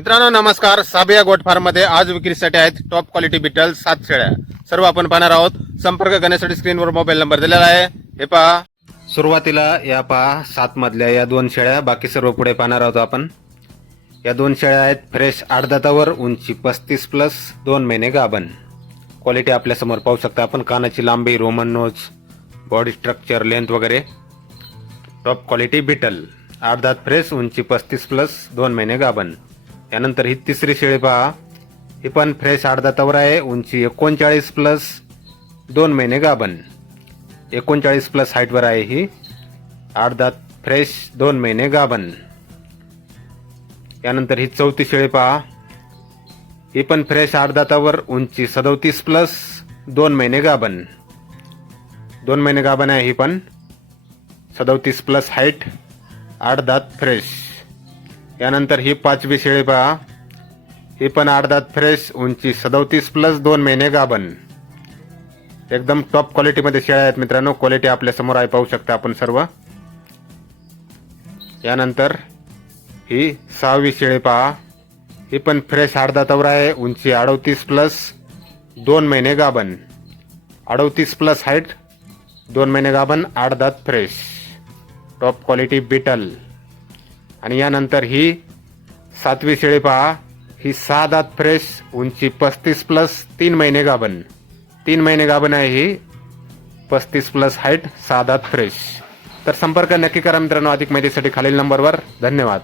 मित्रांनो नमस्कार. साबिया गोट फार्ममध्ये आज विक्रीसाठी आहेत टॉप क्वालिटी बिटल सात शेळ्या. सर्व आपण पाहणार आहोत. संपर्क करण्यासाठी स्क्रीनवर मोबाईल नंबर दिलेला आहे. हे पहा. सुरुवातीला या पहा सात मधल्या या दोन शेळ्या. बाकी सर्व पुढे पाहणार आहोत आपण. या दोन शेळ्या आहेत फ्रेश आठ दातावर उंची पस्तीस प्लस दोन महिने गाभण. क्वालिटी आपल्यासमोर पाहू शकता आपण. कानाची लांबी Roman nose body structure length वगैरे. टॉप क्वालिटी बिटल आठ दात फ्रेश उंची पस्तीस प्लस दोन महिने गाभण. यानंतर ही तिसरी शेळी पहा. ही पण फ्रेश आठ दातावर आहे. उंची एकोणचाळीस प्लस दोन महिने गाभण. एकोणचाळीस प्लस हाईटवर आहे ही. आठ दात फ्रेश दोन महिने गाभण. यानंतर ही चौथी शेळी पहा. ही पण फ्रेश आठ दातावर उंची सदोतीस प्लस दोन महिने गाभण. दोन महिने गाभण आहे ही पण. सदोतीस प्लस हाईट आठ दात फ्रेश यानंतर ही पाचवी शेळी पहा. ही पण आठ दात फ्रेश उंची सदोतीस प्लस दोन महिने गाभण. एकदम टॉप क्वालिटीमध्ये शेळ्या आहेत मित्रांनो. क्वालिटी आपल्यासमोर आहे पाहू शकता आपण सर्व. यानंतर ही सहावी शेळी पहा. ही पण फ्रेश आठ आहे उंची अडवतीस प्लस दोन महिने गाभण. अडवतीस प्लस हाईट दोन महिने गाभण आठ दात फ्रेश टॉप क्वालिटी बिटल आणि यानंतर ही सातवी शेळी पहा. ही सहा दात फ्रेश उंची पस्तीस प्लस तीन महिने गाभण. तीन महिने गाभण आहे ही. पस्तीस प्लस हाईट सहा दात फ्रेश. तर संपर्क नक्की करा मित्रांनो अधिक माहितीसाठी खालील नंबरवर. धन्यवाद.